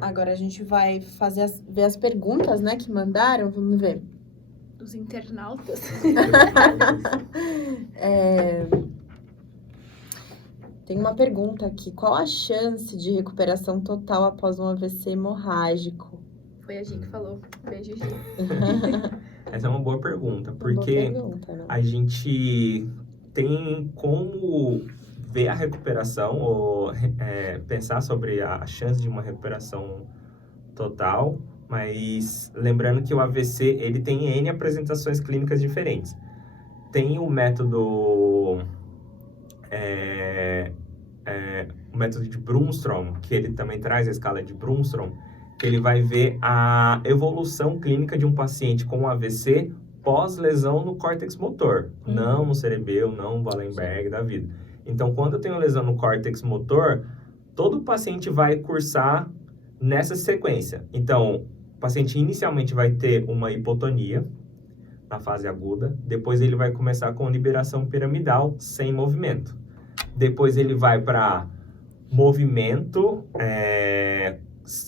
Agora a gente vai ver as perguntas, né, que mandaram. Vamos ver. Dos internautas. Tem uma pergunta aqui. Qual a chance de recuperação total após um AVC hemorrágico? Foi a Gi que falou. Beijo, Gi. Essa é uma boa pergunta, porque né? a gente tem como ver a recuperação ou pensar sobre a chance de uma recuperação total, mas lembrando que o AVC ele tem N apresentações clínicas diferentes. Tem o método o método de Brunstrom, que ele também traz a escala de Brunstrom, que ele vai ver a evolução clínica de um paciente com AVC pós-lesão no córtex motor, não no cerebelo, não no Wallenberg da vida. Então, quando eu tenho lesão no córtex motor, todo paciente vai cursar nessa sequência. Então, o paciente inicialmente vai ter uma hipotonia na fase aguda, depois ele vai começar com liberação piramidal sem movimento. Depois ele vai para movimento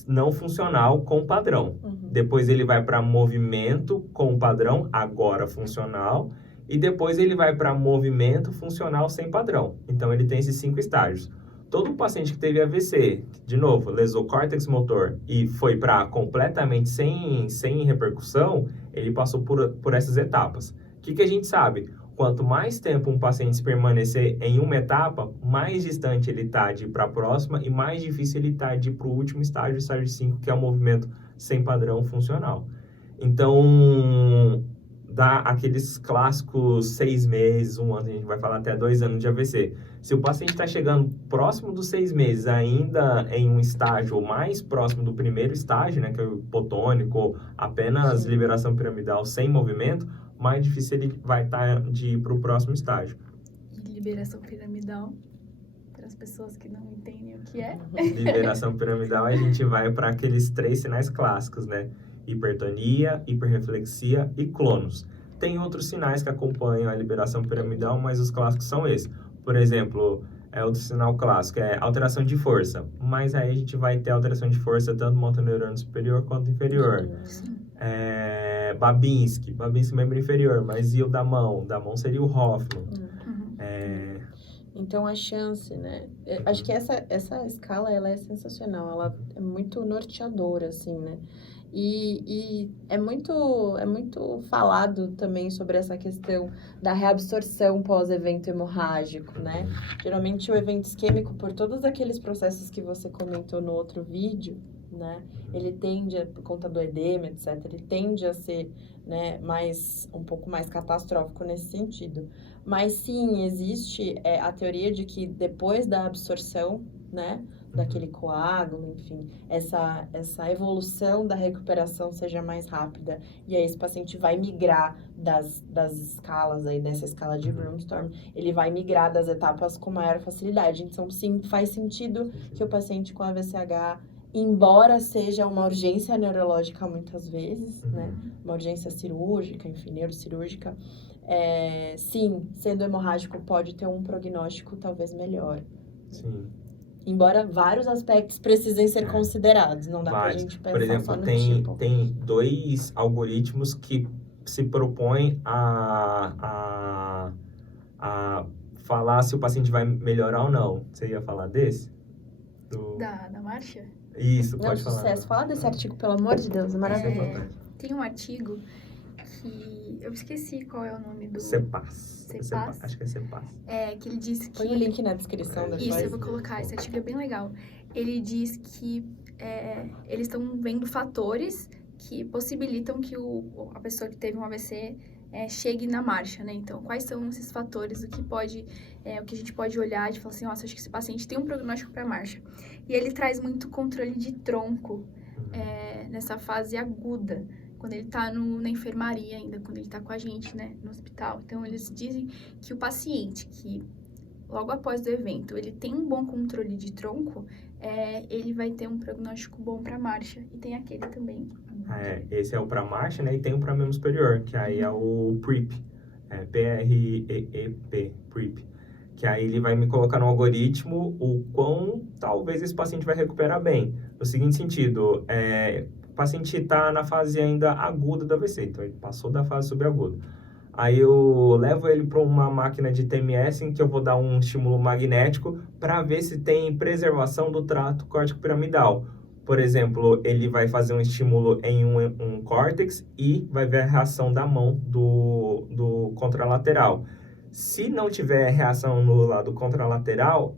não funcional com padrão. Depois ele vai para movimento com padrão agora funcional. E depois ele vai para movimento funcional sem padrão. Então ele tem esses 5 estágios. Todo paciente que teve AVC, de novo, lesou córtex motor e foi para completamente sem repercussão, ele passou por essas etapas. O que a gente sabe? Quanto mais tempo um paciente permanecer em uma etapa, mais distante ele está de ir para a próxima e mais difícil ele está de ir para o último estágio, o estágio 5, que é o movimento sem padrão funcional. Então, dá aqueles clássicos 6 meses, 1 ano, a gente vai falar até 2 anos de AVC. Se o paciente está chegando próximo dos 6 meses, ainda em um estágio mais próximo do primeiro estágio, né, que é o hipotônico, apenas liberação piramidal sem movimento, mais difícil ele vai estar de ir para o próximo estágio. E liberação piramidal, para as pessoas que não entendem o que é. Liberação piramidal, a gente vai para aqueles 3 sinais clássicos, né? Hipertonia, hiperreflexia e clonus. Tem outros sinais que acompanham a liberação piramidal, mas os clássicos são esses. Por exemplo, outro sinal clássico é alteração de força, mas aí a gente vai ter alteração de força tanto no motoneurônio superior quanto inferior. Babinski membro inferior, mas e o da mão? Da mão seria o Hoffman. Então, a chance, né? Acho que essa escala, ela é sensacional. Ela é muito norteadora, assim, né? E é muito falado também sobre essa questão da reabsorção pós-evento hemorrágico, né? Geralmente, o evento isquêmico, por todos aqueles processos que você comentou no outro vídeo, né? Ele tende, por conta do edema, etc., ele tende a ser, né, um pouco mais catastrófico nesse sentido. Mas sim, existe a teoria de que depois da absorção, né, daquele coágulo, enfim, essa evolução da recuperação seja mais rápida. E aí esse paciente vai migrar das escalas aí, dessa escala de Brunstrom, ele vai migrar das etapas com maior facilidade. Então, sim, faz sentido que o paciente com AVCH, embora seja uma urgência neurológica muitas vezes, né, uma urgência cirúrgica, enfim, neurocirúrgica, sim, sendo hemorrágico pode ter um prognóstico talvez melhor. Sim. Embora vários aspectos precisem ser considerados, não dá pra gente pensar. Por exemplo, só no tem 2 algoritmos que se propõem a falar se o paciente vai melhorar ou não. Você ia falar desse? Da marcha? Isso, pode falar. Sucesso. Fala desse artigo, pelo amor de Deus, é maravilhoso. Tem um artigo que eu esqueci qual é o nome do... CEPAS. Acho que é CEPAS. Que ele diz que... Põe o link na descrição da Isso, eu vou colocar. Esse artigo é bem legal. Ele diz que eles estão vendo fatores que possibilitam que a pessoa que teve um AVC chegue na marcha, né? Então, quais são esses fatores, o que a gente pode olhar e falar assim, nossa, acho que esse paciente tem um prognóstico para marcha. E ele traz muito controle de tronco nessa fase aguda, quando ele tá na enfermaria ainda, quando ele tá com a gente, né, no hospital. Então, eles dizem que o paciente que logo após o evento, ele tem um bom controle de tronco, ele vai ter um prognóstico bom para marcha. E tem aquele também. Esse é o para marcha, né? E tem o para membro superior, que aí é o PREP. PREEP, PREP. Que aí ele vai me colocar no algoritmo o quão talvez esse paciente vai recuperar bem. No seguinte sentido, o paciente está na fase ainda aguda do AVC, então ele passou da fase subaguda. Aí eu levo ele para uma máquina de TMS em que eu vou dar um estímulo magnético para ver se tem preservação do trato córtico-piramidal. Por exemplo, ele vai fazer um estímulo em um córtex e vai ver a reação da mão do contralateral. Se não tiver reação no lado contralateral,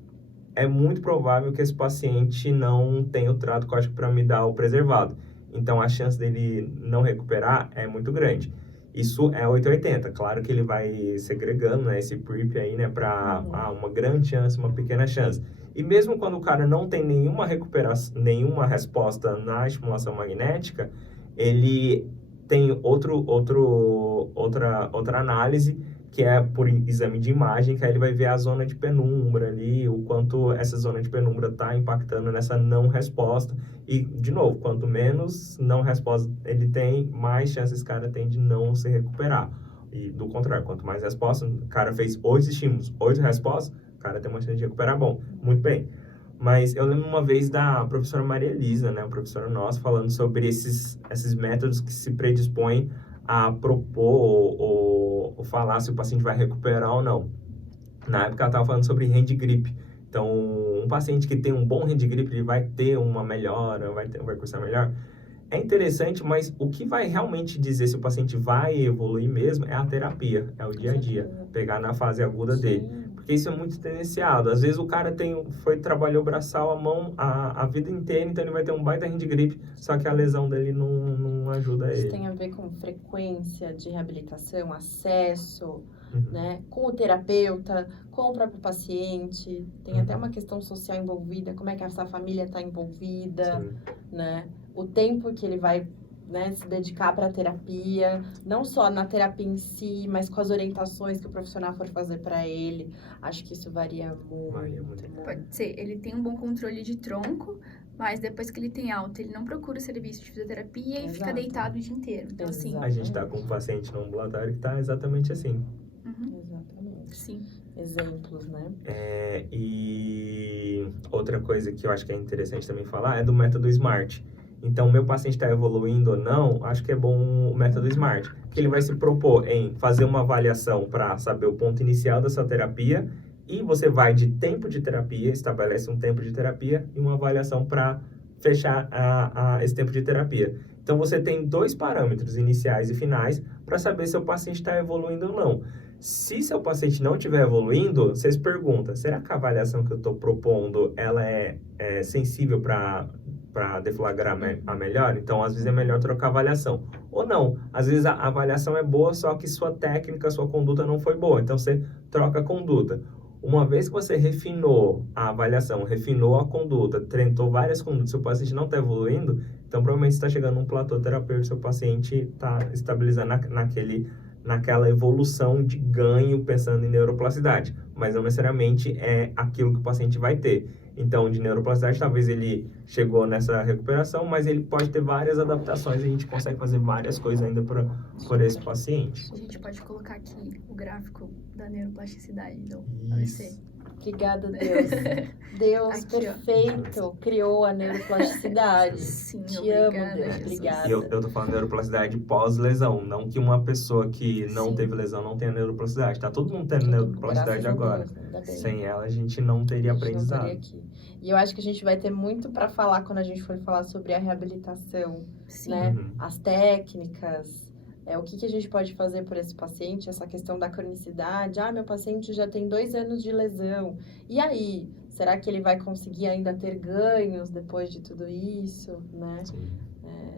é muito provável que esse paciente não tenha o trato córtico-piramidal preservado. Então, a chance dele não recuperar é muito grande. Isso é 880. Claro que ele vai segregando, né, esse PREP aí, né, para uma grande chance, uma pequena chance. E mesmo quando o cara não tem nenhuma recuperação, nenhuma resposta na estimulação magnética, ele tem outra análise, que é por exame de imagem, que aí ele vai ver a zona de penumbra ali, o quanto essa zona de penumbra está impactando nessa não resposta. E, de novo, quanto menos não resposta ele tem, mais chances esse cara tem de não se recuperar. E, do contrário, quanto mais resposta, o cara fez 8 estímulos, 8 respostas, o cara tem uma chance de recuperar bom. Muito bem. Mas eu lembro uma vez da professora Maria Elisa, né, a professora nossa, falando sobre esses métodos que se predispõem a propor ou falar se o paciente vai recuperar ou não. Na época ela estava falando sobre hand grip. Então, um paciente que tem um bom hand grip, ele vai ter uma melhora, vai cursar melhor. É interessante, mas o que vai realmente dizer se o paciente vai evoluir mesmo é a terapia, é o dia a dia, pegar na fase aguda dele. Porque isso é muito tendenciado. Às vezes o cara trabalhou braçal, a mão, a vida inteira, então ele vai ter um baita hand grip, só que a lesão dele não ajuda ele. Isso tem a ver com frequência de reabilitação, acesso, né, com o terapeuta, com o próprio paciente. Tem até uma questão social envolvida, como é que essa família está envolvida, né? O tempo que ele vai, né, se dedicar para a terapia, não só na terapia em si, mas com as orientações que o profissional for fazer para ele. Acho que isso varia muito. Pode ser, ele tem um bom controle de tronco, mas depois que ele tem alta, ele não procura o serviço de fisioterapia e fica deitado o dia inteiro. Então, assim... A gente está com um paciente no ambulatório que está exatamente assim. Exatamente. Sim. Exemplos, né? E outra coisa que eu acho que é interessante também falar é do método SMART. Então, meu paciente está evoluindo ou não, acho que é bom o método SMART, que ele vai se propor em fazer uma avaliação para saber o ponto inicial da sua terapia, e você vai de tempo de terapia, estabelece um tempo de terapia e uma avaliação para fechar esse tempo de terapia. Então, você tem 2 parâmetros iniciais e finais para saber se o paciente está evoluindo ou não. Se seu paciente não estiver evoluindo, você se pergunta, será que a avaliação que eu estou propondo, ela é sensível para deflagrar a melhora? Então, às vezes é melhor trocar a avaliação. Ou não, às vezes a avaliação é boa, só que sua técnica, sua conduta não foi boa. Então, você troca a conduta. Uma vez que você refinou a avaliação, refinou a conduta, treinou várias condutas, seu paciente não está evoluindo, então provavelmente está chegando num platô terapêutico, seu paciente está estabilizando naquela evolução de ganho pensando em neuroplasticidade, mas não necessariamente é aquilo que o paciente vai ter. Então, de neuroplasticidade, talvez ele chegou nessa recuperação, mas ele pode ter várias adaptações e a gente consegue fazer várias coisas ainda por esse paciente. A gente pode colocar aqui o gráfico da neuroplasticidade do AVC. Obrigada, Deus. Deus aqui, perfeito, criou a neuroplasticidade. Sim, te obrigada, amo, Deus. Obrigada. E eu tô falando neuroplasticidade pós-lesão, não que uma pessoa que não teve lesão não tenha neuroplasticidade. Tá todo mundo tendo neuroplasticidade agora. Deus, sem ela, a gente não teria aprendizado. Não teria aqui. E eu acho que a gente vai ter muito para falar quando a gente for falar sobre a reabilitação, né? As técnicas. O que a gente pode fazer por esse paciente, essa questão da cronicidade. Meu paciente já tem 2 anos de lesão. E aí, será que ele vai conseguir ainda ter ganhos depois de tudo isso, né?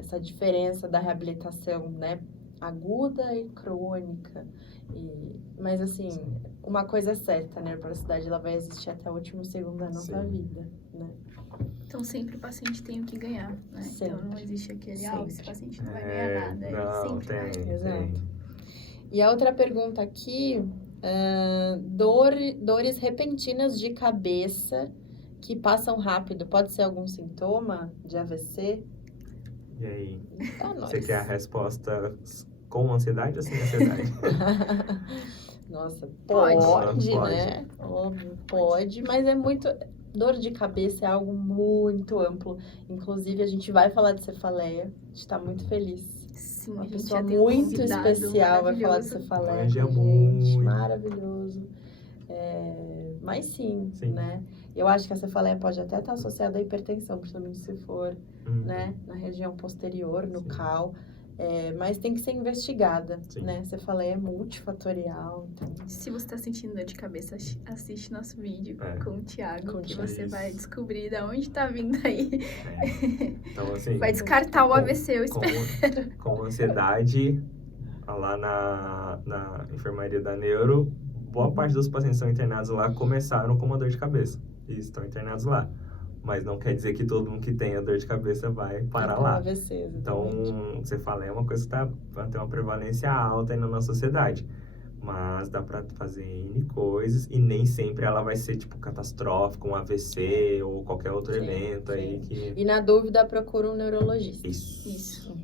Essa diferença da reabilitação, né? Aguda e crônica. Mas, assim, uma coisa é certa, né? A neuroplasticidade, ela vai existir até o último segundo da nossa vida, né? Então, sempre o paciente tem o que ganhar, né? Sempre. Então, não existe aquele, esse paciente não vai ganhar nada. Ele sempre vai. Exato. E a outra pergunta aqui Dores repentinas de cabeça que passam rápido. Pode ser algum sintoma de AVC? E aí, Tá, nós. você quer a resposta com ansiedade ou sem ansiedade? Nossa, Pode. pode, Pode. né? Óbvio, pode, mas é muito. Dor de cabeça é algo muito amplo. Inclusive, a gente vai falar de cefaleia. A gente tá muito feliz. Sim, Uma a gente pessoa já tem um muito convidado especial vai falar de maravilhoso. cefaleia Manja com a gente. muito. Maravilhoso. Mas sim, Sim. né? Eu acho que a cefaleia pode até estar associada à hipertensão, principalmente se for, né, na região posterior, no Sim. cal. Mas tem que ser investigada, Sim. né? Cefaleia é multifatorial, então... Se você tá sentindo dor de cabeça, assiste nosso vídeo com o Thiago, Com o que Thiago. você vai descobrir de onde tá vindo aí. Então, assim, Vai descartar o com- AVC, eu espero. com ansiedade, lá na enfermaria da Neuro, boa parte dos pacientes que estão internados lá começaram com uma dor de cabeça e estão internados lá. Mas não quer dizer que todo mundo que tem a dor de cabeça vai parar Então, lá. AVC, exatamente. Então, você fala, é uma coisa que vai ter uma prevalência alta aí na nossa sociedade. Mas dá pra fazer N coisas e nem sempre ela vai ser, tipo, catastrófica, um AVC ou qualquer outro Sim, evento aí sim. que... E na dúvida, procura um neurologista. Isso. Isso.